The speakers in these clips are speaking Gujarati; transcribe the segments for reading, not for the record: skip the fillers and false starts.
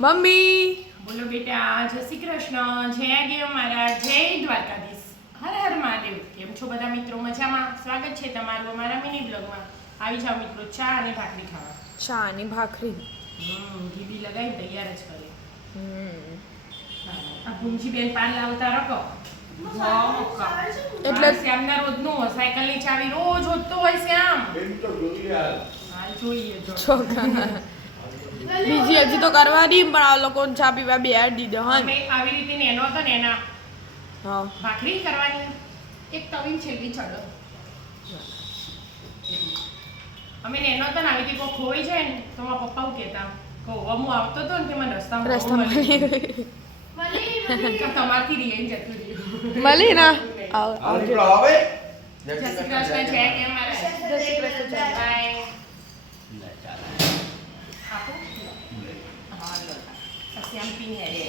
મમ્મી બોલો બેટા, જય શ્રી કૃષ્ણ, જય દેવ મહારાજ, જય દ્વારકાધીશ, હર હર મહાદેવ. કેમ છો બધા મિત્રો? મજામાં? સ્વાગત છે તમારું અમારા મિની બ્લોગમાં. આવી જાઓ મિત્રો, ચા અને ભાખરી ખાવા. ચા અને ભાખરી. ઘીબી લગાવી તૈયાર જ કરે. હમ આ ભૂંજી બેન પાન લાવતા રખો. એટલે શ્યામના રોજનું સાયકલની ચાવી રોજ હોતો હોય શ્યામ. હાલ જોઈએ જો. બીજી હજી તો કરવાની પણ આ લોકો ચા પીવા બેહાડી દીધો હા અમે આવી રીતે નેનો હતો ને એના હા ભાખરી કરવાની, એક તવીન છેલ્લી ચડો. અમે નેનો હતો ને આવી રીતે કોઈ ખોઈ જાય ને તો મારા પપ્પા એવું કહેતા કહું હું આવતો હતો ને તે મને રસ્તામાં તમારથી રિયાઈ જતું રહ્યું. મળી ના આવે જય શ્રી કૃષ્ણ, જય કેમ મારા જય શ્રી કૃષ્ણ, જય. બાય. આપો? હા લો. શ્યામ પીને હેડે.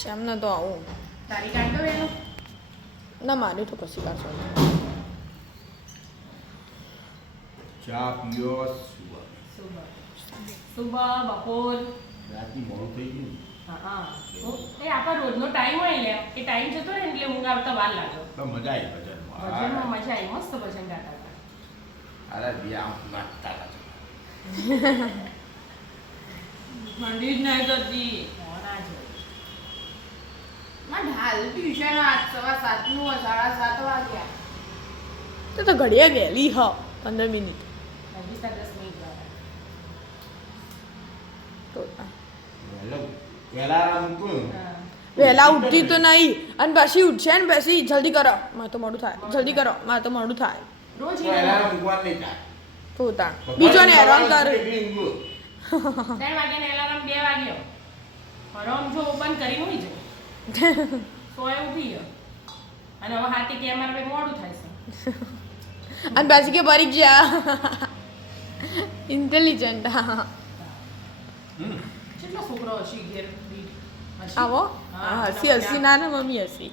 શ્યામને તો આવું તારી કાઢ દો એનો. ના મારે તો પછી કાઢો ચા પીઓ સુબહ સુબહ બપોર. રાતની મોડું થઈ ગયું હા એ આપણા રોજનો ટાઈમ હોય ને એ ટાઈમ જતો રહે ને એટલે ઊંઘ આવતા વાર લાગે. તો મજા આવી ભજનમાં ભજનમાં મજા આવી, મસ્ત ભજન ગાતા હતા. અરે વ્યામ નાચતા હતા ઠંડી જ નહીં થતી. ના જોઈ. માં ઢાલ ટ્યુશન આજ સવા 7 નું 7:30 વાગ્યા. તો ઘડિયા વહેલી હ 15 મિનિટ હજી 10 મિનિટ વાગ્યા. તો વહેલા મૂકું હા. વહેલા ઉઠતી તો નહીં અને પછી ઉઠશે ને પછી જલ્દી કરો મારે તો મોડું થાય, જલ્દી કરો મારે તો મોડું થાય. રોજ વહેલા મૂકવા નહીં થાય તો તાણ બીજો ને હેરાન કરે. 3 વાગ્યાનો એલાર્મ 2 વાગ્યો. હરામ જો બંધ કરી હોય છે. સોય ઊભી છે. અને હવે હાથી કે અમારે ભાઈ મોડું થાય છે. અને પછી કે પરીક્ષા ઇન્ટેલિજન્ટ કેટલો છોકરો હસી ઘેર દીઠ? હસી? આવો હા, હસી હસી ના ને મમ્મી હસી.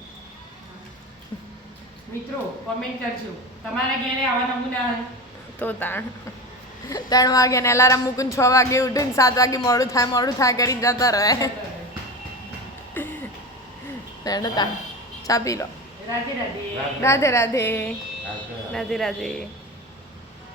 મિત્રો કોમેન્ટ કરજો તમારા ઘેરે આવા નમૂના. તો તાણ 3 વાગે ને અલાર્મ મૂકીને 6 વાગે ઉઠીને 7 વાગે મોડું થાય કરીને જતા રહે. તાણ ચા પી લો. રાધે રાધે. રાધે રાધે રાધે રાધે.